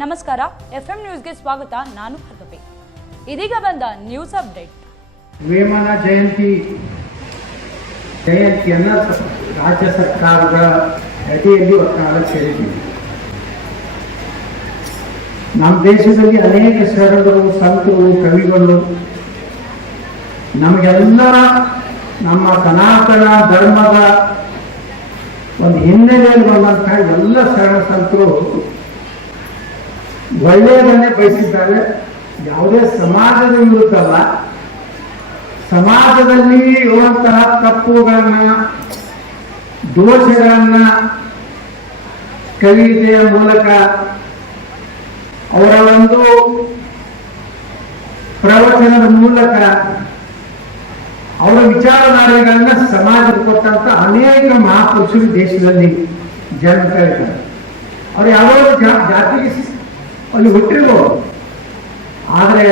ನಮಸ್ಕಾರ, FM ನ್ಯೂಸ್ಗೆ ಸ್ವಾಗತ. ನಾನು ಹರ್ಗಪಿ. ಇದೀಗ ಬಂದ ನ್ಯೂಸ್ ಅಪ್ಡೇಟ್. ವೇಮನ ಜಯಂತಿಯನ್ನು ರಾಜ್ಯ ಸರ್ಕಾರದ ಅಡಿಯಲ್ಲಿ ಒತ್ತಾಯ ಸೇರಿದ್ದೀವಿ. ನಮ್ಮ ದೇಶದಲ್ಲಿ ಅನೇಕ ಶರಣರು, ಸಂತರು, ಕವಿಗಳು ನಮಗೆಲ್ಲ ನಮ್ಮ ಸನಾತನ ಧರ್ಮದ ಒಂದು ಹಿನ್ನೆಲೆಯಲ್ಲಿ ಬಂದಂತಹ ಎಲ್ಲ ಶರಣ ಸಂತರು ಒಳ್ಳೆಯದನ್ನೇ ಬಯಸಿದ್ದಾರೆ. ಯಾವುದೇ ಸಮಾಜದ ವಿರುದ್ಧ ಅಲ್ಲ, ಸಮಾಜದಲ್ಲಿ ಇರುವಂತಹ ತಪ್ಪುಗಳನ್ನ, ದೋಷಗಳನ್ನ ಕವಿತೆಯ ಮೂಲಕ, ಅವರ ಒಂದು ಪ್ರವಚನದ ಮೂಲಕ, ಅವರ ವಿಚಾರಧಾರೆಗಳನ್ನ ಸಮಾಜಕ್ಕೆ ಕೊಟ್ಟಂತ ಅನೇಕ ಮಹಾಪುರುಷರು ದೇಶದಲ್ಲಿ ಜನ್ಮ ಇದ್ದಾರೆ. ಅವ್ರು ಯಾವ್ಯಾವ ಜಾತಿಗೆ ಅಲ್ಲಿ ಹುಟ್ಟಿರ್ಬೋದು, ಆದರೆ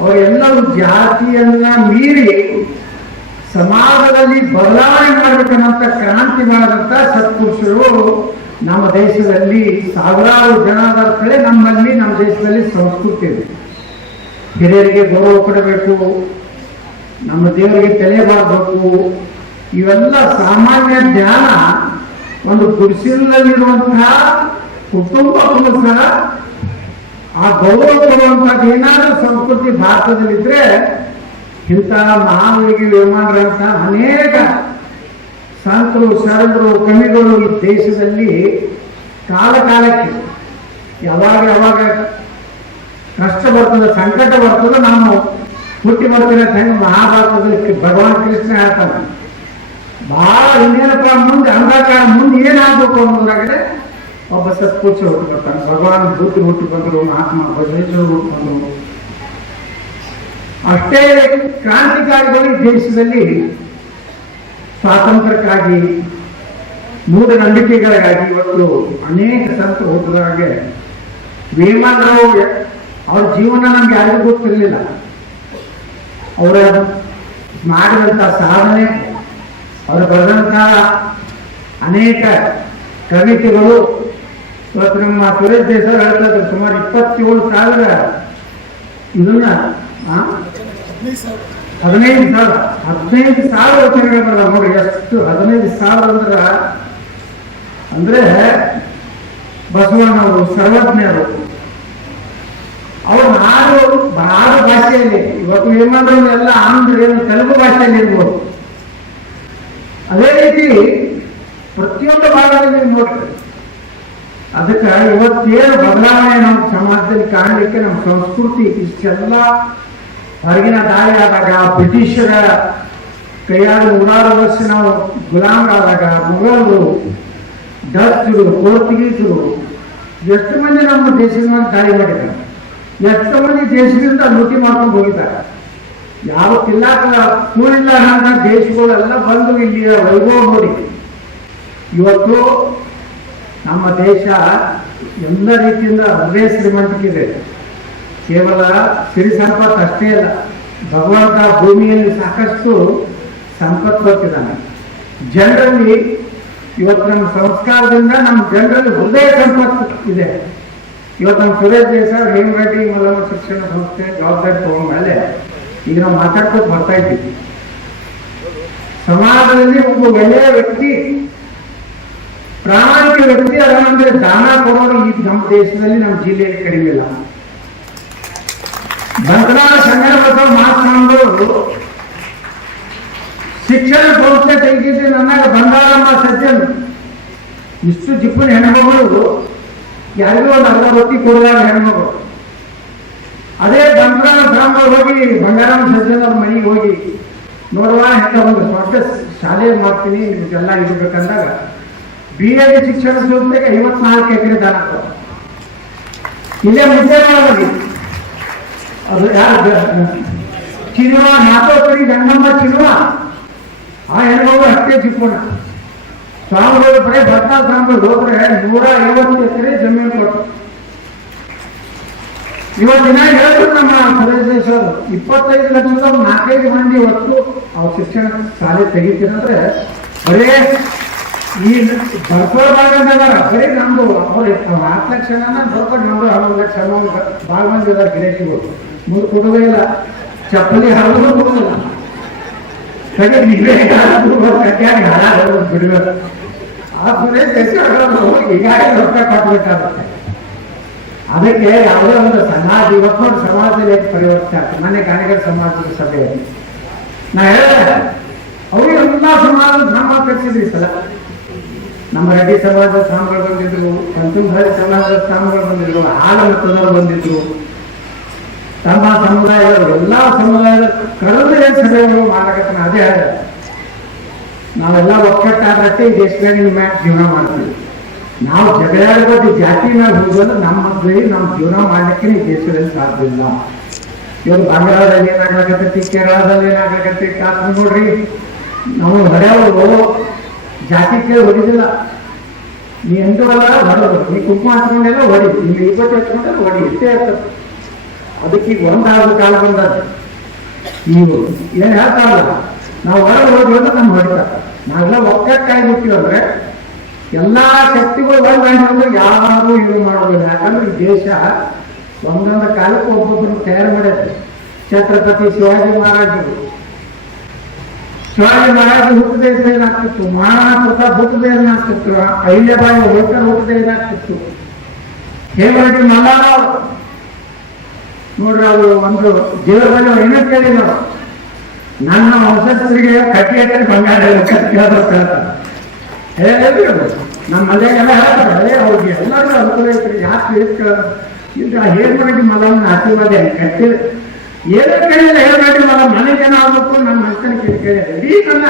ಅವರೆಲ್ಲರೂ ಜಾತಿಯನ್ನ ಮೀರಿ ಸಮಾಜದಲ್ಲಿ ಬದಲಾವಣೆ ಮಾಡಬೇಕನ್ನಂತ ಕ್ರಾಂತಿ ಮಾಡಿದಂತ ಸತ್ಪುರುಷರು ನಮ್ಮ ದೇಶದಲ್ಲಿ ಸಾವಿರಾರು ಜನ ಇದ್ದಾರೆ. ನಮ್ಮಲ್ಲಿ ನಮ್ಮ ದೇಶದಲ್ಲಿ ಸಂಸ್ಕೃತಿ ಇದೆ. ಹಿರಿಯರಿಗೆ ಗೌರವ ಕೊಡಬೇಕು, ನಮ್ಮ ದೇವರಿಗೆ ತಲೆ ಬಾರಬೇಕು, ಇವೆಲ್ಲ ಸಾಮಾನ್ಯ ಜ್ಞಾನ ಒಂದು ಗುಡಿಸಲಿರುವಂತಹ ಕುಟುಂಬಕ್ಕೂ ಸಹ ಆ ಗೌರವ ಕೊಡುವಂತಹದ್ದು ಏನಾದರೂ ಸಂಸ್ಕೃತಿ ಭಾರತದಲ್ಲಿದ್ರೆ ಇಂತಹ ಮಹಾವೀರಿಗೆ ವೇಮನರಂತ ಅನೇಕ ಸಂತರು, ಶರಣರು, ಕವಿಗಳು ಈ ದೇಶದಲ್ಲಿ ಕಾಲ ಕಾಲಕ್ಕೆ ಯಾವಾಗ ಕಷ್ಟ ಬರ್ತದೆ, ಸಂಕಟ ಬರ್ತದೆ, ನಾವು ಹುಟ್ಟಿ ಬರ್ತೇನೆ ತಂಗ ಮಹಾಭಾರತದಲ್ಲಿ ಭಗವಾನ್ ಕೃಷ್ಣ ಹೇಳ್ತಾನೆ, ಬಹಳ ಇನ್ನೇನಪ್ಪ ಮುಂದೆ ಅಂಧಕಾರ ಮುಂದೆ ಏನಾಗಬೇಕು ಅನ್ನೋದಾಗಿದೆ ಒಬ್ಬ ಸತ್ಪುರುಷ ಹುಟ್ಟು ಬರ್ತಾನೆ. ಭಗವಾನ್ ಬುದ್ಧ ಹುಟ್ಟು ಬಂದರು, ಮಹಾತ್ಮ ಬಸವೇಶ್ವರ ಹುಟ್ಟು ಬಂದರು. ಅಷ್ಟೇ ಕ್ರಾಂತಿಕಾರಿಗಳು ಈ ದೇಶದಲ್ಲಿ ಸ್ವಾತಂತ್ರ್ಯಕ್ಕಾಗಿ, ಮೂಢನಂಬಿಕೆಗಳಿಗಾಗಿ ಇವತ್ತು ಅನೇಕ ಸಂತರು ಹುಟ್ಟಿದ ಹಾಗೆ ವೇಮನರಾವ್ ಅವ್ರ ಜೀವನ ನಮ್ಗೆ ಯಾರಿಗೂ ಗೊತ್ತಿರಲಿಲ್ಲ. ಅವರ ಮಾಡಿದಂಥ ಸಾಧನೆ, ಅವರು ಬರೆದಂತಹ ಅನೇಕ ಕವಿತೆಗಳು ಇವತ್ತು ನಮ್ಮ ಸುರೇಶ್ ದೇಸಾಯಿ ಹೇಳ್ತಾ ಇದ್ರು, ಸುಮಾರು 27,000 ಇದನ್ನ 15,000 ವಚನಗಳು ಬರ ನೋಡಿ. ಎಷ್ಟು 15,000 ಅಂದ್ರೆ ಬಸವಣ್ಣವರು ಸರ್ವಜ್ಞರು. ಅವರು ಆರು ಭಾಷೆಯಲ್ಲಿ, ಇವತ್ತು ವೇಮನರಾವ್ ಎಲ್ಲ ಆಂಧ್ರ ತೆಲುಗು ಭಾಷೆಯಲ್ಲಿ ಇರ್ಬೋದು. ಅದೇ ರೀತಿ ಪ್ರತಿಯೊಂದು ಭಾಗದಲ್ಲಿ ನೋಡ್ರಿ. ಅದಕ್ಕೆ ಇವತ್ತೇನು ಬದಲಾವಣೆ ನಮ್ಮ ಸಮಾಜದಲ್ಲಿ ಕಾಣಲಿಕ್ಕೆ ನಮ್ಮ ಸಂಸ್ಕೃತಿ ಇಷ್ಟೆಲ್ಲ ಹೊರಗಿನ ದಾಳಿ ಆದಾಗ, ಬ್ರಿಟಿಷರ ಕೈಯಾದ 100 ವರ್ಷ ನಾವು ಗುಲಾಮರಾದಾಗ, ಮೊಘಲರು, ಡಚ್ರು, ಪೋರ್ಚುಗೀಸರು ಎಷ್ಟು ಮಂದಿ ನಮ್ಮ ದೇಶದ ಮೇಲೆ ದಾಳಿ ಮಾಡಿದ್ದಾರೆ, ಎಷ್ಟು ಮಂದಿ ದೇಶದಿಂದ ಲೂಟಿ ಮಾಡ್ಕೊಂಡು ಹೋಗಿದ್ದಾರೆ. ಯಾವ ತಿನ್ನಾಕ ಕೂಳಿಲ್ಲ ಅಂತ ದೇಶಗಳೆಲ್ಲ ಬಂದು ಇಲ್ಲಿ ವೈಭವ ನೋಡಿ. ಇವತ್ತು ನಮ್ಮ ದೇಶ ಎಲ್ಲ ರೀತಿಯಿಂದ ಅದೇ ಶ್ರೀಮಂತಿಕೆ. ಕೇವಲ ಸಿರಿ ಸಂಪತ್ತು ಅಷ್ಟೇ ಅಲ್ಲ, ಭಗವಂತ ಭೂಮಿಯಲ್ಲಿ ಸಾಕಷ್ಟು ಸಂಪತ್ತು ಕೊಟ್ಟಿದ್ದಾನೆ. ಜನರಲ್ಲಿ ಇವತ್ತು ನಮ್ಮ ಸಂಸ್ಕಾರದಿಂದ ನಮ್ಮ ಜನರಲ್ಲಿ ಹೃದಯ ಸಂಪತ್ತು ಇದೆ. ಇವತ್ತು ನಮ್ಮ ಸುರೇಶ್ ದೇಸಾಯಿ ಹೇಮರೆಡ್ಡಿ ಮೂಲಮ ಶಿಕ್ಷಣ ಸಂಸ್ಥೆ ಜವಾಬ್ದಾರಿ ತಗೊಂಡ್ಮೇಲೆ ಈಗ ನಾವು ಮಾತಾಡ್ಕೊಂಡು ಬರ್ತಾ ಇದ್ದೀವಿ. ಸಮಾಜದಲ್ಲಿ ಒಬ್ಬ ಒಳ್ಳೆಯ ವ್ಯಕ್ತಿ, ಪ್ರಾಮಾಣಿಕ ವ್ಯಕ್ತಿ ಅದರಂದ್ರೆ ದಾನ ಕೊಡೋರು ಈ ನಮ್ಮ ದೇಶದಲ್ಲಿ, ನಮ್ಮ ಜಿಲ್ಲೆಯಲ್ಲಿ ಕಡಿಮೆ ಇಲ್ಲ. ಬಂಧನ ಸಂಘಟನೆ ಮಾತನಾಡೋರು ಶಿಕ್ಷಣ ಸಂಸ್ಥೆ ತೆಗೆದಿದ್ದು ನನ್ನ ಬಂಗಾರಮ್ಮ ಸಜ್ಜನ್ ಇಷ್ಟು ಜಿಪ್ಪನ ಹೆಣ್ಮಗಳು ಯಾರಿಗೂ ಒಂದು 60 ರೊಟ್ಟಿ ಕೊಡುವಾಗ ಹೆಣ್ಮಗಳು. ಅದೇ ಬಂಗಾರ ಸಾಂಬಾರ್ ಹೋಗಿ ಬಂಗಾರಮ್ಮ ಸಜ್ಜನ್ ಅವ್ರ ಮನೆಗೆ ಹೋಗಿ ನೋಡುವ ಹೆಂಗ ಒಂದು ದೊಡ್ಡ ಶಾಲೆ ಮಾಡ್ತೀನಿ ನಿಮಗೆಲ್ಲ ಇರಬೇಕಂದಾಗ BA ಶಿಕ್ಷಣ ಸಂಸ್ಥೆಗೆ 54 ಎಕರೆ ದಾನ ಕೊಡ್ತಾರೆ. ಇಲ್ಲೇ ಮುದ್ದೇನವಾಗಿ ಅದು ಯಾರು ಚಿನ್ನುವ ಮಾತೋಕರಿ ಗಂಗಮ್ಮ ಚಿನ್ನುವ ಆ ಹೆಣ್ಮಗಳು ಅಷ್ಟೇ ಜಿಪ್ಪುಣ. ಸ್ವಾಮಿಗಳು ಬರೀ ಭಟ್ಟಾಳ ಸ್ವಾಮಿಗಳು ಹೋದ್ರೆ 150 ಎಕರೆ ಜಮೀನು ಕೊಟ್ಟು ಇವತ್ತು ದಿನ ಹೇಳಿದ್ರು ನಮ್ಮ ಸದಸ್ಯರು 25 ಲಕ್ಷದ 4-5 ಮಂದಿ ಇವತ್ತು ಅವ್ರ ಶಿಕ್ಷಣ ಶಾಲೆ ತೆಗಿತೀರಂದ್ರೆ ಬರೇ ಈ ಬರ್ಕೊಳ್ಬಾರ್ದಂತಾರ ಬರೀ ನಮ್ದು ಅವ್ರ 10 ಲಕ್ಷ ಬರ್ಕೊಂಡು ನಮ್ದು 11 ಲಕ್ಷ ಭಾಳ ಮಂದಿ ಇದಾರೆ ಗಿರಾಕಿಗಳು ಮುಂದೆ ಕೊಡೋದೇ ಇಲ್ಲ ಚಪ್ಪಲಿ ಹರಿದು ಕೊಡೋದಿಲ್ಲ ಕಡೆ ನೀವೇ ಬಿಡಬೇಕು ಆ ಪ್ರದೇಶ ಈಗಾಗಲೇ ರೊಕ್ಕ ಕಟ್ಟಬೇಕಾಗುತ್ತೆ. ಅದಕ್ಕೆ ಯಾವುದೇ ಒಂದು ಸಮಾಜ ಇವತ್ತು ನೋಡಿ ಸಮಾಜದಲ್ಲಿ ಪರಿವರ್ತನೆ ಆಗ್ತದೆ. ಮನೆ ಗಾಣಿಗರ ಸಮಾಜದ ಸಭೆಯಲ್ಲಿ ನಾ ಹೇಳಿದೆ ಅವರು ಎಲ್ಲ ಸಮಾಜದ ಧಾಮ ಕಟ್ಟಿಸಿದ್ರಿ ಸಲ. ನಮ್ಮ ರೆಡ್ಡಿ ಸಮಾಜದ ಸ್ವಾಮಿಗಳು ಬಂದಿದ್ರು, ಪಂಚಮಧಾರಿ ಸಮಾಜದ ಸ್ವಾಮಿಗಳು ಬಂದಿದ್ರು, ಹಾಲ ಮತದವರು ಬಂದಿದ್ರು, ತಮ್ಮ ಸಮುದಾಯದವರು ಎಲ್ಲ ಸಮುದಾಯದ ಕಳೆದ ಸಭೆಗಳು ಮಾಡಕತ್ತ. ಅದೇ ಹೇಳಿದೆ ನಾವೆಲ್ಲ ಒಕ್ಕಟ್ಟಾದಷ್ಟೇ ಈ ದೇಶದಾಗ ಮ್ಯಾಚ್ ಜೀವನ ಮಾಡ್ತೀವಿ. ನಾವು ಜಗಳಾಡಬಹುದು ಜಾತಿ ಮೇಲೆ ಹೋಗೋದು ನಮ್ಮ ನಮ್ಮ ಜೀವನ ಮಾಡ್ಲಿಕ್ಕೆ ಈ ದೇಶದಲ್ಲಿ ಸಾಧ್ಯ ಇಲ್ಲ. ಇವರು ಬಂಗಾಳದಲ್ಲಿ ಏನಾಗ್ಲಕತ್ತೈತಿ, ಕೇರಳದಲ್ಲಿ ಏನಾಗ್ಲಕತ್ತೈತಿ ಕಾಸು ನೋಡ್ರಿ. ನಾವು ಹೊಡೆಯವರು ಜಾತಿ ಕೇಳಿ ಹೊಡಿದಿಲ್ಲ. ನೀ ಎಂದವಲ್ಲ ಹೊಡೆದ್ರು, ನೀ ಕುಂಕುಮ ಹಚ್ಕೊಂಡೆಲ್ಲ ಹೊಡಿ, ನೀವು 20 ಹಚ್ಕೊಂಡೆಲ್ಲ ಹೊಡಿ, ಇಷ್ಟೇ ಇರ್ತದೆ. ಅದಕ್ಕೆ ಈಗ ಒಂದಾದ ಕಾಲ ಬಂದದ್ದು. ನೀವು ಏನ್ ಹೇಳ್ತಾರಲ್ಲ ನಾವು ಹೊರಗೆ ಹೋದ್ವಿ ಅಂದ್ರೆ ನಮ್ಗೆ ಹೊಡಿತಾರೆ. ನಾವೆಲ್ಲ ಒಕ್ಕಟ್ಟಾಗಿರ್ತೀವಿ ಅಂದ್ರೆ ಎಲ್ಲಾ ಶಕ್ತಿಗಳು ಒಂದಾಗಿ ಯಾರು ಇದು ಮಾಡೋದಿಲ್ಲ. ಯಾಕಂದ್ರೆ ಈ ದೇಶ ಒಂದೊಂದು ಕಾಲಕ್ಕೆ ಒಬ್ಬೊಬ್ಬರು ತಯಾರು ಮಾಡೈತೆ. ಛತ್ರಪತಿ ಶಿವಾಜಿ ಮಹಾರಾಜರು ಹುಟ್ಟದೆ ಇದ್ರೆ ಏನಾಗ್ತಿತ್ತು, ಮಹಾರಾಣಾ ಪ್ರತಾಪ್ ಹುಟ್ಟದೆ ಏನಾಗ್ತಿತ್ತು, ಅಹಿಲ್ಯಬಾಯಿ ಹೋಳ್ಕರ್ ಹುಟ್ಟದೆ ಏನಾಗ್ತಿತ್ತು, ಹೇಮರೆಡ್ಡಿ ಮಲ್ಲಾರಾವ್ ನೋಡ್ರಿ ಅವರು ಒಂದು ಜೀವನದಲ್ಲಿ ಏನೋ ಕೇಳಿಲ್ಲ. ನನ್ನ ವಂಶಸ್ಥರಿಗೆ ಕಟ್ಟಿ ಹಾಕಿ ಬಂಗಾರ ಕೇಳ್ತಾರೆ. ನಮ್ಮ ಮನೆಗೆಲ್ಲ ಹೇಳ್ತಾರೆ ಅವ್ರಿಗೆ ಎಲ್ಲರೂ ಅನುಕೂಲ ಐತ್ರಿ. ಯಾಕೆ ಈಗ ಹೇಮರೆಡ್ಡಿ ಮಲ್ಲಮ್ಮನ ಆಶೀರ್ವಾದ ಕಟ್ಟಿ ಏನೋ ಕೇಳಿಲ್ಲ. ಹೇಮರೆಡ್ಡಿ ಮಲ್ಲಮ್ಮ ನನಗೇನೋ ಆಗ್ಬೇಕು, ನನ್ನ ಮನುಷ್ಯನ ಕೇಳಿದೆ ಇಡೀ ನನ್ನ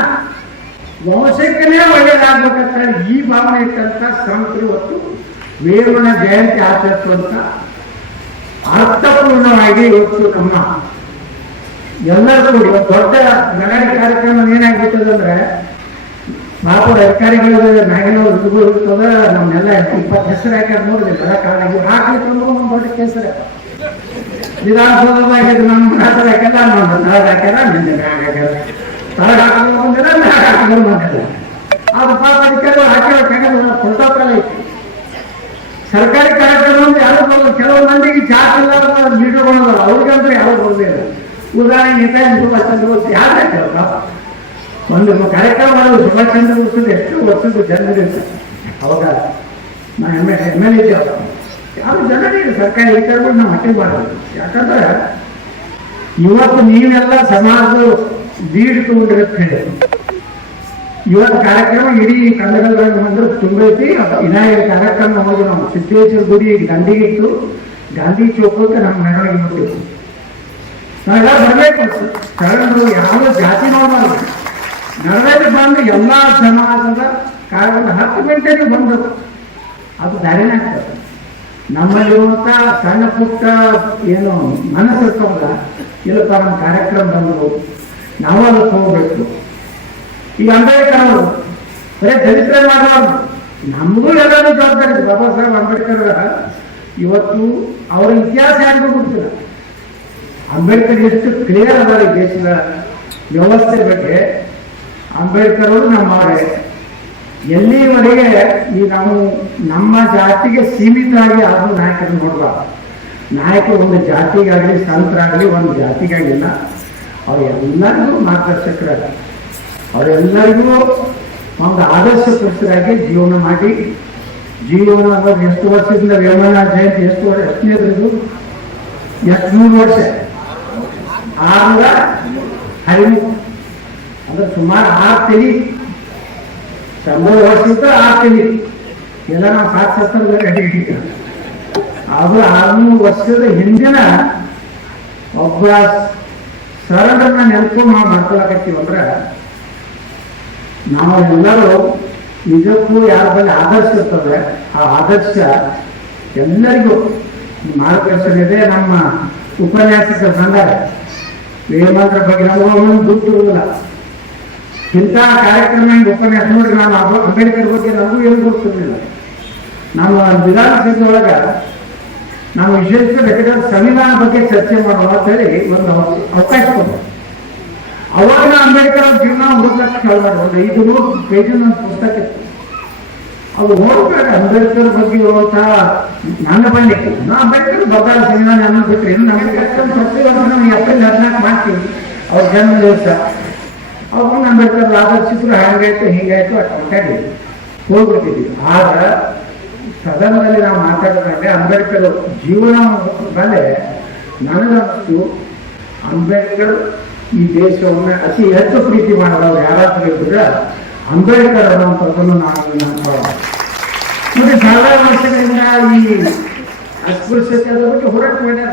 ವಂಶಕ್ಕನೇ ಒಳ್ಳೇದಾಗ್ಬೇಕಂತ ಈ ಭಾವನೆ ಇಟ್ಟಂತ ಸಂತರು ಇವತ್ತು ವೇಮನ ಜಯಂತಿ ಆಚರಿಸುವಂತ ಅರ್ಥಪೂರ್ಣವಾಗಿ ಇವತ್ತು ನಮ್ಮ ಎಲ್ಲರಿಗೂ ಇವತ್ತು ದೊಡ್ಡ ನಗರ ಕಾರ್ಯಕ್ರಮ ಏನಾಗ್ಬಿಟ್ಟದಂದ್ರೆ ಬಾಪುರ ಅಧಿಕಾರಿಗಳು ನಾಗಿನವ್ರು ಹುಡುಗರು ಇರ್ತದ. ನಮ್ಮೆಲ್ಲ 20 ಹೆಸರು ಹಾಕ್ಯಾರ ನೋಡಿದಿಲ್ಲ ಕಾರಣ ಹಾಕ್ಲಿಕ್ಕೆ ಒಂದು ದೊಡ್ಡ ಕೇಸರ ವಿಧಾನಸೌಧದಾಗ ನಮ್ಮ ಹೆಸರು ಹಾಕ್ಯಾರ, ನಮ್ಮ ತಳಗ ಹಾಕ್ಯಾರ, ನಿನ್ನೆ ಮ್ಯಾಗ ಹಾಕ್ಯಾರ, ತಳಗ ಹಾಕಿದ್ರು ಬಂದಿಲ್ಲ, ಮ್ಯಾಗ ಹಾಕಿದ್ರು ಬಂದಿಲ್ಲ. ಅದು ಪಾಪ ಅಧಿಕಾರಿಗಳು ಹಾಕಿರೋ ಪ್ರೋಟೋಕಾಲ್ ಐತಿ. ಸರ್ಕಾರಿ ಕಾರ್ಯಕ್ರಮ ಯಾರು ಬರೋದು, ಕೆಲವು ಮಂದಿಗೆ ಜಾತಿ ಇಲ್ಲದ ಲೀಡರ್ಗಳು ಅವ್ರಿಗಂತೂ ಯಾರು ಬರೋದೇ ಇಲ್ಲ. ಉದಾಹರಣೆ ನೇತಾಜಿ ಸುಭಾಷ್ ಚಂದ್ರ ಬೋಸ್ ಯಾರು ಹಾಕ್ಯಾರ ಒಂದು ಕಾರ್ಯಕ್ರಮ ಮಾಡೋದು. ಸುಭಾಷ್ ಚಂದ್ರ ಬೋಸ್ ಎಷ್ಟು ವರ್ಷದ ಜನರಿರ್ತಾರೆ. ಅವಾಗ ನಾವು ಎಮ್.ಎಲ್.ಎ ಇದ್ದೇವೆ, ಯಾವ ಜನರಿಗೆ ಸರ್ಕಾರಿ ಅಧಿಕಾರಿಗಳು ನಾವು ಅಟೆಂಡ್ ಮಾಡೋದು. ಯಾಕಂದ್ರೆ ಇವತ್ತು ನೀವೆಲ್ಲ ಸಮಾಜದ ಲೀಡ್ ತಗೊಂಡಿರುತ್ತೆ ಹೇಳಿ ಇವತ್ತು ಕಾರ್ಯಕ್ರಮ ಇಡೀ ಕನ್ನಡದಲ್ಲಿ ಬಂದ್ರೆ ತುಂಬೈತಿ. ವಿನಾಯಕ ಕಾರ್ಯಕ್ರಮ ಹೋಗಿ ನಾವು ಸಿದ್ದೇಶ್ವರ ಗುಡಿ ಗಾಂಧಿಗಿತ್ತು, ಗಾಂಧಿ ಚೌಕಕ್ಕೆ ನಮ್ಮ ಮೆರವಣಿಗೆ ಬಿಟ್ಟಿತ್ತು. ನಾವೆಲ್ಲ ಬರಬೇಕು. ಶರಣರು ಯಾವ ಜಾತಿ ನೋಡಬಾರ್ದು. ನಡವೇಲಿ ಬಂದು ಎಲ್ಲ ಸಮಾಜದ ಕಾರ್ಯಕ್ರಮ 10 ಗಂಟೆಗೆ ಬಂದರು. ಅದು ದಾರಿನೇ ಆಗ್ತದೆ. ನಮ್ಮಲ್ಲಿರುವಂತ ಸಣ್ಣ ಪುಟ್ಟ ಏನು ಮನಸ್ಸಿರ್ತವಲ್ಲ, ಇಲ್ಲಪ್ಪ ನಮ್ಮ ಕಾರ್ಯಕ್ರಮ ಬಂದರು, ನಾವು ಅದಕ್ಕೆ ಹೋಗ್ಬೇಕು. ಈಗ ಅಂಬೇಡ್ಕರ್ ಅವರು ಬರೀ ದಲಿತರ ಮಾಡಬಾರ್ದು, ನಮಗೂ ಎಲ್ಲರೂ ಜವಾಬ್ದಾರಿ. ಬಾಬಾ ಸಾಹೇಬ್ ಅಂಬೇಡ್ಕರ್ ಇವತ್ತು ಅವರ ಇತಿಹಾಸ ಯಾರಿಗೂ ಗೊತ್ತಿಲ್ಲ. ಅಂಬೇಡ್ಕರ್ ಎಷ್ಟು ಕ್ಲಿಯರ್ ಅದಾರ ಈ ದೇಶದ ವ್ಯವಸ್ಥೆ ಬಗ್ಗೆ. ಅಂಬೇಡ್ಕರ್ ಅವರು ನಮ್ಮವರೇ. ಎಲ್ಲಿವರೆಗೆ ಈ ನಾವು ನಮ್ಮ ಜಾತಿಗೆ ಸೀಮಿತವಾಗಿ ಆದರೂ ನಾಯಕರನ್ನು ನೋಡಬಾರ್ದು. ನಾಯಕರು ಒಂದು ಜಾತಿಗಾಗಲಿ ಸಂತರಾಗಲಿ ಒಂದು ಜಾತಿಗಾಗಿಲ್ಲ, ಅವರೆಲ್ಲರಿಗೂ ಮಾರ್ಗದರ್ಶಕರಾಗಿ, ಅವರೆಲ್ಲರಿಗೂ ಒಂದು ಆದರ್ಶ ಪುರುಷರಾಗಿ ಜೀವನ ಮಾಡಿ ಜೀವನ ಅನ್ನೋದು ಎಷ್ಟು ವರ್ಷದಿಂದ ವೇಮನ ಜಯಂತಿ ಎಷ್ಟು ವರ್ಷ ಎಷ್ಟನೇದ್ರದು 3 ವರ್ಷ 613 ಅಂದ್ರೆ ಸುಮಾರು 6 ತಿಳಿ 100 ವರ್ಷದಿಂದ 6 ತಿಳಿ ಎಲ್ಲ ನಾವು ಸಾಕ್ಷಾತ್ಕಾರ ರೆಡಿ. ಅದು 600 ವರ್ಷದ ಹಿಂದಿನ ಒಬ್ಬ ಶರಣರನ್ನ ನೆನಪು ನಾವು ಮಾಡ್ಕೊಳಕತ್ತೀವಂದ್ರೆ ನಾವು ಎಲ್ಲರೂ ನಿಜಕ್ಕೂ ಯಾರ ಬಳಿ ಆದರ್ಶ ಇರ್ತದೆ ಆ ಆದರ್ಶ ಎಲ್ಲರಿಗೂ ಮಾರ್ಗದರ್ಶನ ಇದೆ. ನಮ್ಮ ಉಪನ್ಯಾಸಕರ ಬಂದಾಗ ವೇಮಂತ್ರ ಬಗ್ಗೆ ನಮಗೂ ದುಡ್ಡು ಇರುವುದಿಲ್ಲ. ಇಂಥ ಕಾರ್ಯಕ್ರಮ ಉಪನ್ಯಾಸ ನೋಡ್ರಿ, ನಾನು ಅಂಬೇಡ್ಕರ್ ಬಗ್ಗೆ ನಮಗೂ ಏನು ಗೊತ್ತಿರಲಿಲ್ಲ. ನಮ್ಮ ವಿಧಾನಸಭೆ ಒಳಗ ನಾವು ವಿಶೇಷ ಬೇಕಾದ್ರೆ ಸಂವಿಧಾನ ಬಗ್ಗೆ ಚರ್ಚೆ ಮಾಡುವ ಅಂತೇಳಿ ಒಂದು ಅವಕಾಶ ಕೊಡ್ತಾರೆ. ಅವಾಗ ಅಂಬೇಡ್ಕರ್ ಅವ್ರ ಜೀವನ ಓದ್ಲಕ್ಕೆ ಕೇಳ್ಬಾರ್ದು. ಒಂದು 500 ಪೇಜಿನ ಒಂದು ಪುಸ್ತಕ ಇತ್ತು. ಅದು ಓದ್ಬೇಕು. ಅಂಬೇಡ್ಕರ್ ಬಗ್ಗೆ ಇರುವಂತ ನನ್ನ ಬಂದಿತ್ತು. ನಾ ಅಂಬೇಡ್ಕರ್ ಬರ್ತಾರ ಸಂವಿಧಾನ ಅನ್ನೋದು ಬಿಟ್ಟರೆ ಇನ್ನು ನಮಗೆ ಪ್ರತಿ ವರ್ಷ ನಾವು ಏಪ್ರಿಲ್ 14 ಮಾಡ್ತೀವಿ ಅವ್ರ ಜನ್ಮ ದಿವಸ. ಅವಾಗ ಅಂಬೇಡ್ಕರ್ ಆದರ್ಶಿದ್ರು ಹಂಗಾಯ್ತು ಹಿಂಗಾಯ್ತು ಅಟ್ಟಾಡಿ ಹೋಗ್ಬಿಟ್ಟಿದ್ವಿ. ಆದ್ರೆ ಸದನದಲ್ಲಿ ನಾವು ಮಾತಾಡಿದ್ರೆ ಅಂಬೇಡ್ಕರ್ ಜೀವನ ಮೇಲೆ ನನಗಂತೂ ಅಂಬೇಡ್ಕರ್ ಈ ದೇಶವನ್ನು ಅತಿ ಹೆಚ್ಚು ಪ್ರೀತಿ ಮಾಡಿದವರು ಯಾರಾದ್ರೂ ಇದ್ರೆ ಅಂಬೇಡ್ಕರ್ ಅನ್ನುವಂಥದ್ದನ್ನು ನಾವು ಮತ್ತೆ ಸಾವಿರಾರು ವರ್ಷಗಳಿಂದ ಈ ಅಸ್ಪೃಶ್ಯತೆ ಅದ್ರ ಬಗ್ಗೆ ಹೋರಾಟ ಮಾಡ್ಯಾರ.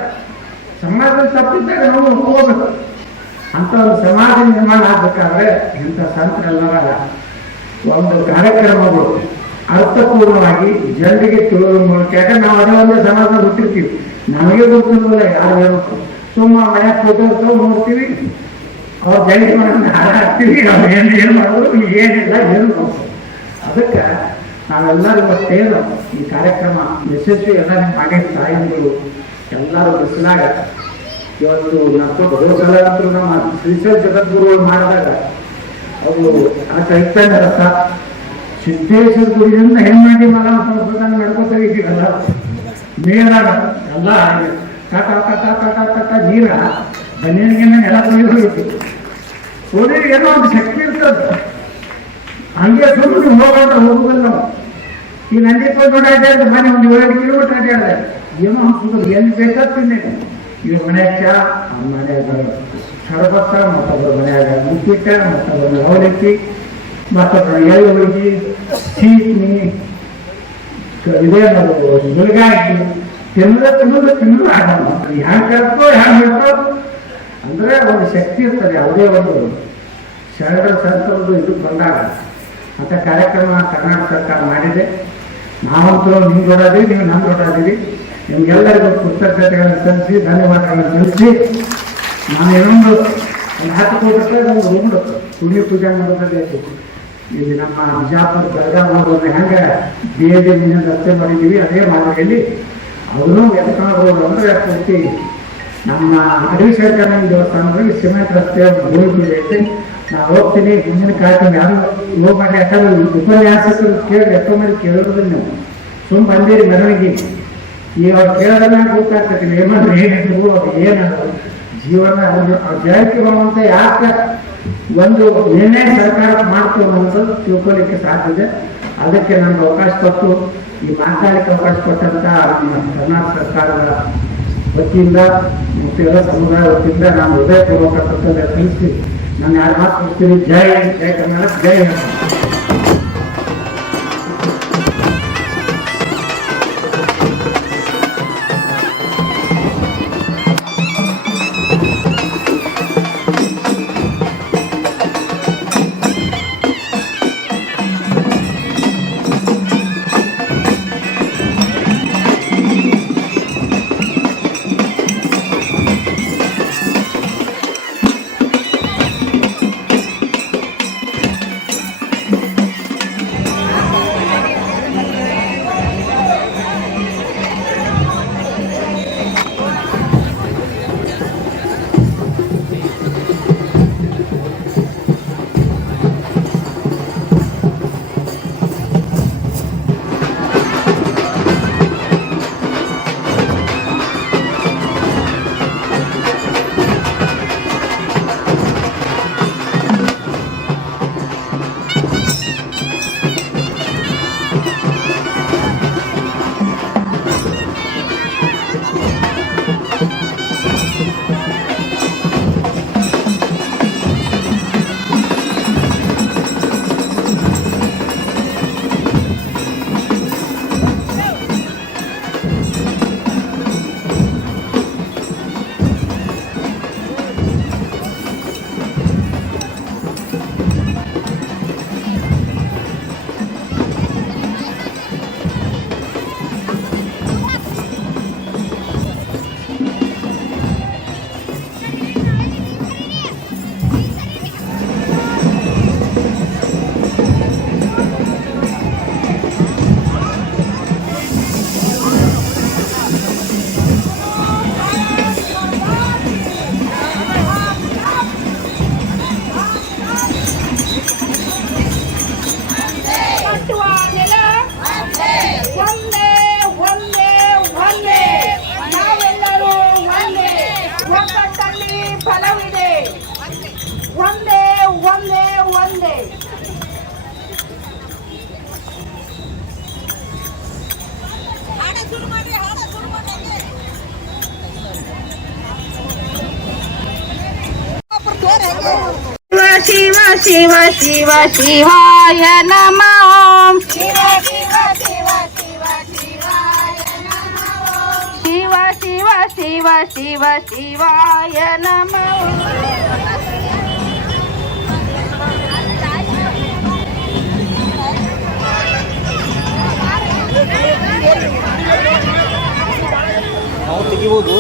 ಸಮಾಜದಲ್ಲಿ ತಪ್ಪಿದ್ದಾಗ ನಾವು ಹೋಗ್ಬೇಕು ಅಂತ ಒಂದು ಸಮಾಜ ನಿರ್ಮಾಣ ಆಗ್ಬೇಕಾದ್ರೆ ಇಂಥ ಸಂತರೆಲ್ಲರ ಒಂದು ಕಾರ್ಯಕ್ರಮಗಳು ಅರ್ಥಪೂರ್ಣವಾಗಿ ಜನರಿಗೆ ತಿಳಿಯುವ ಮೂಲಕ, ಯಾಕಂದ್ರೆ ನಾವು ಅದೇ ಒಂದೇ ಸಮಾಜದಲ್ಲಿ ಹುಟ್ಟಿರ್ತೀವಿ, ನಮಗೆ ಗೊತ್ತಿರೋದಿಲ್ಲ ಯಾರು ಹೇಳ್ಬೇಕು. ಸುಮ್ಮ ಮನೆ ಫೋಟೋ ನೋಡ್ತೀವಿ, ಅವ್ರ ಜೈಲಿಗೆ ಹಾಕ್ತೀವಿ, ಅವ್ರು ಏನು ಮಾಡಿದ್ರು ಏನಿಲ್ಲ ಹೇಳ್ಬೋದು. ಅದಕ್ಕೆ ನಾವೆಲ್ಲರೂ ಇವತ್ತೇನು ಈ ಕಾರ್ಯಕ್ರಮ ಯಶಸ್ವಿ ಎಲ್ಲ ಮಾಡಿ ತಾಯಿಗಳು ಎಲ್ಲರೂ ಬಿಸಿಲಾಗ ಇವತ್ತು ಹೋಸಲ ಅಂತೂ ನಮ್ಮ ಶ್ರೀಶೈಲ ಜಗದ್ಗುರುಗಳು ಮಾಡಿದಾಗ ಅವರು ಆ ಚೈತನ್ಯ ರಸ ಸಿದ್ದೇಶ್ವರ ಗುಡಿಯಿಂದ ಹೆಣ್ಣಾಗಿ ಮಲ ಸಂಸ್ಕೃತ ನಡ್ಕೋತಾರೆ ಇದೀವಲ್ಲ ಮೇಲಾಗ ಎಲ್ಲ ಕಟ ನೀರ ಬನ್ನಿಗೆ ನೆಲ ಹೋಗಿತ್ತು. ಹೋಗಿ ಏನೋ ಒಂದು ಶಕ್ತಿ ಇರ್ತದೆ. ಹಂಗೆ ಸುಮ್ಮನೆ ಹೋಗೋದ್ರೆ ಹೋಗುದಿಲ್ಲ ನಾವು. ಈ ನಂದಿ ದೊಡ್ಡ ಅಡ್ಡಾಡಿದ ಮನೆ ಒಂದು 7 ಕಿಲೋಮೀಟರ್ ಅಡ್ಡಾಡಿದೆ. ಏನೋ ಅನ್ಸುತ್ತದೆ ಎಲ್ಲಿ ಬೇಕಾಗ್ತೀನಿ. ಇವ್ರ ಮನೆಯಾಗ ಮನೆಯಾಗ ಶರಬತ್ತ, ಮತ್ತೊಬ್ಬರ ಮನೆಯಾಗ ಮುಪ್ಪಿಟ್ಟ, ಮತ್ತೊಬ್ಬರ ಅವಲಕ್ಕಿ, ಮತ್ತೊಬ್ಬರ ಎಳ್ಳು ಹೋಗಿ ಚೀನಿ ಇದೇನದು ಮುಳುಗಾಕಿ ತಿನ್ನೋದು ಆಗೋದು. ಹ್ಯಾಂಗೆ ಕರ್ತೋ ಹ್ಯಾಂಗೆ ಬಿಡ್ತೋ ಅಂದ್ರೆ ಒಂದು ಶಕ್ತಿ ಇರ್ತದೆ. ಯಾವುದೇ ಒಂದು ಶರಣರ ಸಂತರದ್ದು ಇದು ಬಂದಾಗ ಅಂತ ಕಾರ್ಯಕ್ರಮ ಕರ್ನಾಟಕ ಸರ್ಕಾರ ಮಾಡಿದೆ. ನಾವಂತೂ ನಿಮ್ಗೆ ದೊಡ್ಡದೀವಿ, ನೀವು ನಮ್ಮ ದೊಡ್ಡದೀವಿ. ನಿಮ್ಗೆಲ್ಲರಿಗೂ ಕೃತಜ್ಞತೆಗಳನ್ನು ಸಲ್ಲಿಸಿ ಧನ್ಯವಾದಗಳನ್ನು ಸಲ್ಲಿಸಿ ನಾನು ಇನ್ನೊಂದು 10 ಕೋಟಿ ರೂಪಾಯಿ ಒಂದು ರೂಮ್ ಸೂರ್ಯ ಪೂಜೆ ಮಾಡೋದೇ ಇಲ್ಲಿ ನಮ್ಮ ಬಿಜಾಪುರ ಬೆಳಗಾವಿ ಹೆಂಗೆ BAD ರಸ್ತೆ ಮಾಡಿದ್ದೀವಿ ಅದೇ ಮಾದರಿಯಲ್ಲಿ ಅದನ್ನು ಎತ್ಕೊಂಡು ಅಂದ್ರೆ ಪೂರ್ತಿ ನಮ್ಮ ಅಡವಿ ಸರ್ಕಾರ ದೇವಸ್ಥಾನದಲ್ಲಿ ಸಿಮೆಂಟ್ ರಸ್ತೆ ಭೂಮಿ ಐತೆ. ನಾನು ಹೋಗ್ತೀನಿ ಮುಂದಿನ ಕಾರ್ಯಕ್ರಮ ಯಾರು ಹೋಗ್ಬೇಡಿ. ಯಾಕಂದ್ರೆ ಉಪನ್ಯಾಸಕರು ಕೇಳಿ ಎಷ್ಟೋ ಮಂದಿ ಕೇಳೋದಿಲ್ಲ. ನೀವು ಸುಮ್ಮ ಬಂದಿರಿ ಮೆರವಣಿಗೆ ಈ ಅವ್ರು ಕೇಳೋದನ್ನ ಗೊತ್ತಾಗ್ತದೆ ಏನಾದ್ರು ಏನಿದ್ರು ಅದು ಏನದು ಜೀವನ ಜಯಕ್ಕೆ ಬರುವಂತ ಯಾಕೆ ಒಂದು ನಿರ್ಣಯ ಸರ್ಕಾರ ಮಾಡ್ತೀವಿ ಅನ್ನೋದು ತಿಳ್ಕೊಳ್ಳಿಕ್ಕೆ ಸಾಧ್ಯತೆ. ಅದಕ್ಕೆ ನಮ್ಗೆ ಅವಕಾಶ ಕೊಟ್ಟು ಈ ಮಾತಾಡಲಿಕ್ಕೆ ಅವಕಾಶ ಕೊಟ್ಟಂತ ಕರ್ನಾಟಕ ಸರ್ಕಾರದ ವತಿಯಿಂದ ಮತ್ತು ಎಲ್ಲ ಸಮುದಾಯ ವತಿಯಿಂದ ನಾನು ಹೃದಯಪೂರ್ವಕ ಕೃತಜ್ಞತೆ ತಿಳಿಸಿ ನಾನು ಯಾರು ಮಾತು ಕೊಡ್ತೀನಿ. ಜೈ ಜೈ ಕರ್ನಾಟಕ, ಜೈ ಹಿಂದ್. ಒಂದೇ ಒಂದೇ ಒಂದೇ. ಶಿವ ಶಿವ ಶಿವ ಶಿವಾಯ ನಮಃ. ಶಿವ ಶಿವ ಶಿವ ಶಿವ ಶಿವಾಯ ನಮಃ. ಶಿವ ಶಿವ ಶಿವ ಶಿವ ಶಿವಾಯ ನಮಃ. ನಾವು ತೆಗಿಬೋದು.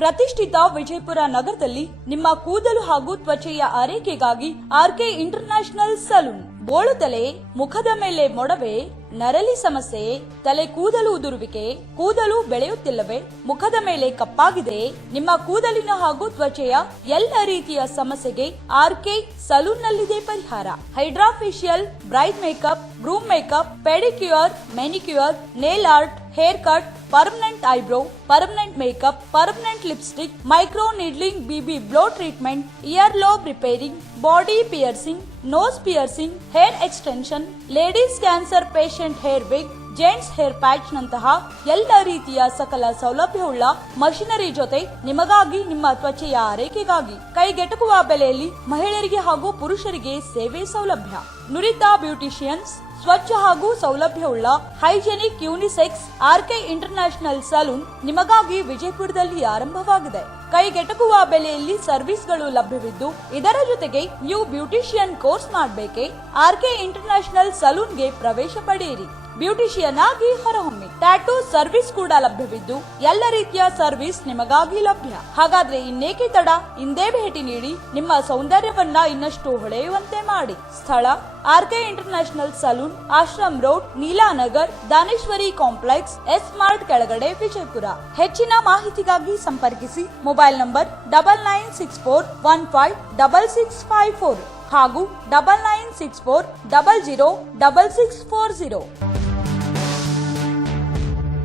ಪ್ರತಿಷ್ಠಿತ ವಿಜಯಪುರ ನಗರದಲ್ಲಿ ನಿಮ್ಮ ಕೂದಲು ಹಾಗೂ ತ್ವಚೆಯ ಆರೈಕೆಗಾಗಿ ಆರ್ಕೆ ಇಂಟರ್ನ್ಯಾಷನಲ್ ಸಲೂನ್. ಬೋಳು ತಲೆ, ಮುಖದ ಮೇಲೆ ಮೊಡವೆ, ನರಳಿ ಸಮಸ್ಯೆ, ತಲೆ ಕೂದಲು ಉದುರುವಿಕೆ, ಕೂದಲು ಬೆಳೆಯುತ್ತಿಲ್ಲವೇ, ಮುಖದ ಮೇಲೆ ಕಪ್ಪಾಗಿದೆ, ನಿಮ್ಮ ಕೂದಲಿನ ಹಾಗೂ ತ್ವಚೆಯ ಎಲ್ಲ ರೀತಿಯ ಸಮಸ್ಯೆಗೆ ಆರ್ಕೆ ಸಲೂನ್ ನಲ್ಲಿದೆ ಪರಿಹಾರ. Hydra facial, bride makeup, groom makeup, pedicure, manicure, nail art, hair cut, permanent eyebrow, permanent makeup, permanent lipstick, micro needling, BB glow treatment, ear lobe repairing, body piercing, nose piercing, hair extension, ladies cancer patient hair wig, gents hair patch ನಂತಹ ಎಲ್ಲ ರೀತಿಯ ಸಕಲ ಸೌಲಭ್ಯವುಳ್ಳ machinery ಜೊತೆ ನಿಮಗಾಗಿ, ನಿಮ್ಮ ತ್ವಚೆಯ ಆರೈಕೆಗಾಗಿ ಕೈಗೆಟಕುವ ಬೆಲೆಯಲ್ಲಿ ಮಹಿಳೆಯರಿಗೆ ಹಾಗೂ ಪುರುಷರಿಗೆ ಸೇವೆ ಸೌಲಭ್ಯ. ನುರಿತ ಬ್ಯೂಟಿಷಿಯನ್ಸ್, ಸ್ವಚ್ಛ ಹಾಗೂ ಸೌಲಭ್ಯವುಳ್ಳ hygienic unisex RK international salon ನಿಮಗಾಗಿ ವಿಜಯಪುರದಲ್ಲಿ ಆರಂಭವಾಗಿದೆ. ಕೈಗೆಟಕುವ ಬೆಲೆಯಲ್ಲಿ ಸರ್ವಿಸ್ಗಳು ಲಭ್ಯವಿದ್ದು, ಇದರ ಜೊತೆಗೆ ನೀವು ಬ್ಯೂಟಿಷಿಯನ್ ಕೋರ್ಸ್ ಮಾಡಬೇಕೆ? ಆರ್ಕೆ ಇಂಟರ್ನ್ಯಾಷನಲ್ ಸಲೂನ್ಗೆ ಪ್ರವೇಶ ಪಡೆಯಿರಿ. ಬ್ಯೂಟಿಷಿಯನ್ ಆಗಿ ಹೊರಹೊಮ್ಮಿ. ಟ್ಯಾಟೂ ಸರ್ವಿಸ್ ಕೂಡ ಲಭ್ಯವಿದ್ದು, ಎಲ್ಲ ರೀತಿಯ ಸರ್ವಿಸ್ ನಿಮಗಾಗಿ ಲಭ್ಯ. ಹಾಗಾದ್ರೆ ಇನ್ನೇಕೆ ತಡ? ಇಂದೇ ಭೇಟಿ ನೀಡಿ ನಿಮ್ಮ ಸೌಂದರ್ಯವನ್ನ ಇನ್ನಷ್ಟು ಹೊಳೆಯುವಂತೆ ಮಾಡಿ. ಸ್ಥಳ RK international salon, Ashram road, Neelanagar, Daneshwari complex, S mart ಕೆಳಗಡೆ, ವಿಜಯಪುರ. ಹೆಚ್ಚಿನ ಮಾಹಿತಿಗಾಗಿ ಸಂಪರ್ಕಿಸಿ. ಮೊಬೈಲ್ ನಂಬರ್ 9964156654 ಹಾಗೂ 9964006640.